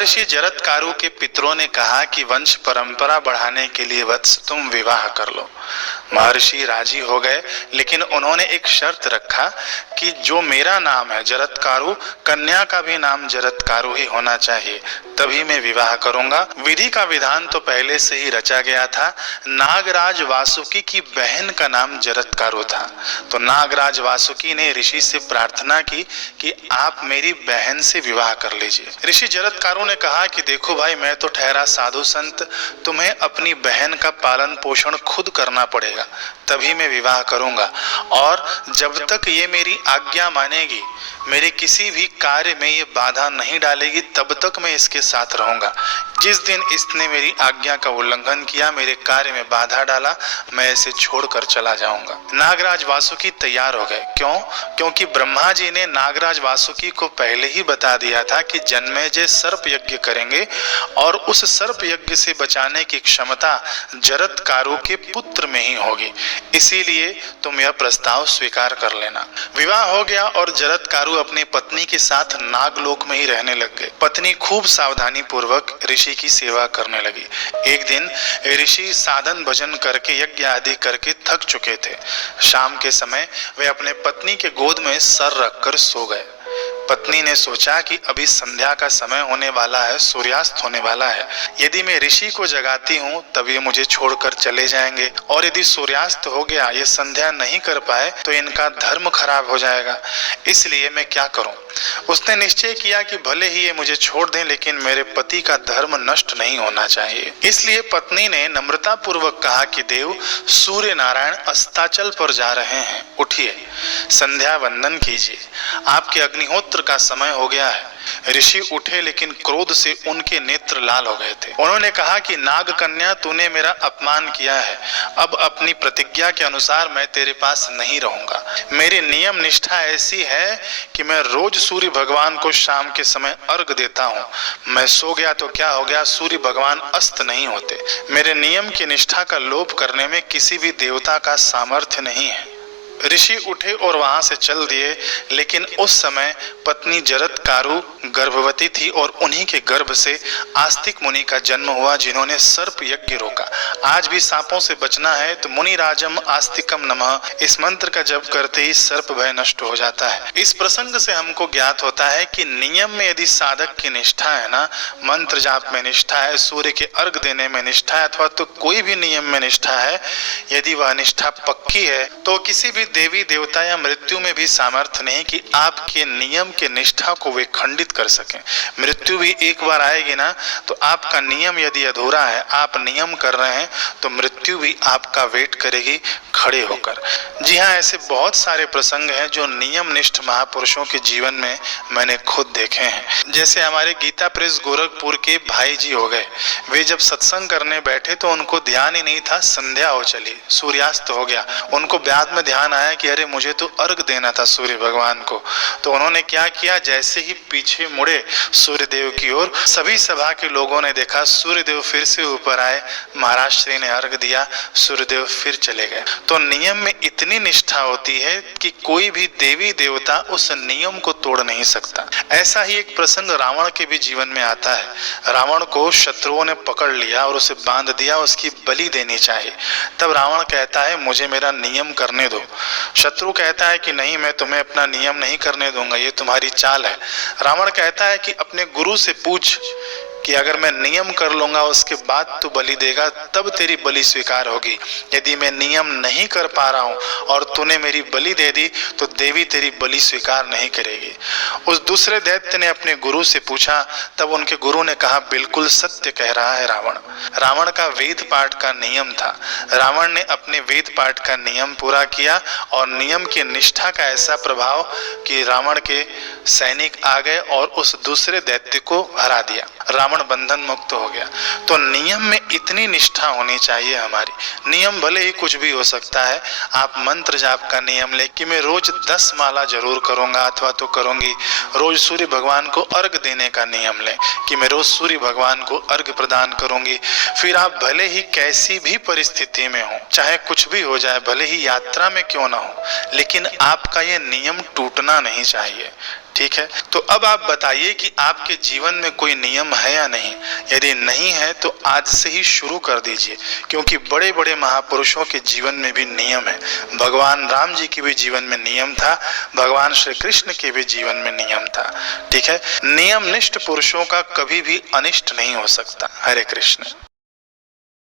ऋषि जरत्कारु के पितरों ने कहा कि वंश परंपरा बढ़ाने के लिए वत्स तुम विवाह कर लो। महर्षि राजी हो गए, लेकिन उन्होंने एक शर्त रखा कि जो मेरा नाम है जरत्कारु, कन्या का भी नाम जरत्कारु ही होना चाहिए, तभी मैं विवाह करूंगा। विधि का विधान तो पहले से ही रचा गया था। नागराज वासुकी की बहन का नाम जरत्कारु था, तो नागराज वासुकी ने ऋषि से प्रार्थना की कि आप मेरी बहन से विवाह कर लीजिए। ऋषि जरत्कारु ने कहा कि देखो भाई, मैं तो ठहरा साधु संत, तुम्हें अपनी बहन का पालन पोषण खुद करना पड़ेगा, तभी मैं विवाह करूंगा, और जब तक ये मेरी आज्ञा मानेगी, मेरे किसी भी कार्य में ये बाधा नहीं डालेगी, तब तक मैं इसके साथ रहूंगा। जिस दिन इसने मेरी आज्ञा का उल्लंघन किया, मेरे कार्य में बाधा डाला, मैं इसे छोड़कर चला जाऊंगा। नागराज वासुकी तैयार हो गए। क्यों? क्योंकि ब्रह्मा जी ने नागराज वासुकी को पहले ही बता दिया था कि जन्मेजय सर्प यज्ञ करेंगे, और उस सर्प यज्ञ से बचाने की क्षमता जरत्कारु के पुत्र में ही होगी। इसीलिए तुम यह प्रस्ताव स्वीकार कर लेना। विवाह हो गया और जरत्कारु अपनी पत्नी के साथ नागलोक में ही रहने लग गए। पत्नी खूब सावधानी पूर्वक ऋषि की सेवा करने लगी। एक दिन ऋषि साधन भजन करके यज्ञ आदि करके थक चुके थे। शाम के समय वे अपने पत्नी के गोद में सर रखकर सो गए। पत्नी ने सोचा कि अभी संध्या का समय होने वाला है, सूर्यास्त होने वाला है। यदि मैं ऋषि को जगाती हूँ तब ये मुझे छोड़कर चले जाएंगे, और यदि सूर्यास्त हो गया, ये संध्या नहीं कर पाए, तो इनका धर्म खराब हो जाएगा। इसलिए मैं क्या करूं? उसने निश्चय किया कि भले ही ये मुझे छोड़ दें, लेकिन मेरे पति का धर्म नष्ट नहीं होना चाहिए। इसलिए पत्नी ने नम्रता पूर्वक कहा कि देव, सूर्य नारायण अस्ताचल पर जा रहे हैं, उठिए, संध्या वंदन कीजिए, आपके अग्निहोत्र का समय हो गया है। ऋषि उठे, लेकिन क्रोध से उनके नेत्र लाल हो गए थे। उन्होंने कहा कि नाग कन्या, तूने मेरा अपमान किया है। अब अपनी प्रतिज्ञा के अनुसार मैं तेरे पास नहीं रहूंगा। मेरी नियम निष्ठा ऐसी है कि मैं रोज सूर्य भगवान को शाम के समय अर्घ देता हूँ। मैं सो गया तो क्या हो गया, सूर्य भगवान अस्त नहीं होते। मेरे नियम की निष्ठा का लोप करने में किसी भी देवता का सामर्थ्य नहीं है। ऋषि उठे और वहां से चल दिए, लेकिन उस समय पत्नी जरत्कारु गर्भवती थी, और उन्हीं के गर्भ से आस्तिक मुनि का जन्म हुआ, जिन्होंने सर्प यज्ञ रोका। आज भी सांपों से बचना है तो मुनि राजम आस्तिकम नमः, इस मंत्र का जप करते ही सर्प भय नष्ट हो जाता है। इस प्रसंग से हमको ज्ञात होता है कि नियम में यदि साधक की निष्ठा है ना, मंत्र जाप में निष्ठा है, सूर्य के अर्घ देने में निष्ठा है, अथवा तो कोई भी नियम में निष्ठा है, यदि वह निष्ठा पक्की है, तो किसी भी देवी देवता या मृत्यु में भी सामर्थ्य नहीं कि आपके नियम के निष्ठा को वे खंडित कर सकें। मृत्यु भी एक बार आएगी ना, तो आपका नियम यदि अधूरा है, आप नियम कर रहे हैं, तो मृत्यु भी आपका वेट करेगी खड़े होकर। जी हाँ, ऐसे बहुत सारे प्रसंग हैं जो नियमनिष्ठ महापुरुषों के जीवन में मैंने खुद देखे हैं। जैसे हमारे गीता प्रेस गोरखपुर के भाई जी हो गए। वे जब सत्संग करने बैठे तो उनको ध्यान ही नहीं था, संध्या हो चली, सूर्यास्त हो गया। उनको बाद में ध्यान आया कि अरे मुझे तो अर्घ देना था सूर्य भगवान को। तो उन्होंने क्या किया, जैसे ही पीछे मुड़े सूर्यदेव की ओर, सभी सभा के लोगों ने देखा सूर्यदेव फिर से ऊपर आए, महाराज श्री ने अर्घ दिया, सूर्यदेव फिर चले गए। तो नियम में इतनी निष्ठा होती है कि कोई भी देवी देवता उस नियम को तोड़ नहीं सकता। ऐसा ही एक प्रसंग रावण के भी जीवन में आता है। रावण को शत्रुओं ने पकड़ लिया और उसे बांध दिया, उसकी बलि देनी चाहिए। तब रावण कहता है मुझे मेरा नियम करने दो। शत्रु कहता है कि नहीं, मैं तुम्हें अपना नियम नहीं करने दूंगा, ये तुम्हारी चाल है। रावण कहता है कि अपने गुरु से पूछ कि अगर मैं नियम कर लूंगा उसके बाद तू बलि देगा, तब तेरी बलि स्वीकार होगी। यदि मैं नियम नहीं कर पा रहा हूं और तूने मेरी बलि दे दी तो देवी तेरी बलि स्वीकार नहीं करेगी। उस दूसरे दैत्य ने अपने गुरु से पूछा, तब उनके गुरु ने कहा बिल्कुल सत्य कह रहा है रावण। रावण का वेद पाठ का नियम था। रावण ने अपने वेद पाठ का नियम पूरा किया और नियम की निष्ठा का ऐसा प्रभाव कि रावण के सैनिक आ गए और उस दूसरे दैत्य को हरा दिया। रावण बंधन मुक्त हो गया। तो नियम में इतनी निष्ठा होनी चाहिए हमारी। नियम भले ही कुछ भी हो सकता है। आप मंत्र जाप का नियम ले कि मैं रोज 10 माला जरूर करूंगा अथवा तो करूंगी। रोज सूर्य भगवान को अर्घ देने का नियम लें कि मैं रोज सूर्य भगवान को अर्घ प्रदान करूंगी। फिर आप भले ही कैसी भी परिस्थिति में हो, चाहे कुछ भी हो जाए, भले ही यात्रा में क्यों ना हो, लेकिन आपका ये नियम टूटना नहीं चाहिए। ठीक है, तो अब आप बताइए कि आपके जीवन में कोई नियम है या नहीं। यदि नहीं है तो आज से ही शुरू कर दीजिए, क्योंकि बड़े बड़े महापुरुषों के जीवन में भी नियम है। भगवान राम जी के भी जीवन में नियम था, भगवान श्री कृष्ण के भी जीवन में नियम था। ठीक है, नियमनिष्ठ पुरुषों का कभी भी अनिष्ट नहीं हो सकता। हरे कृष्ण।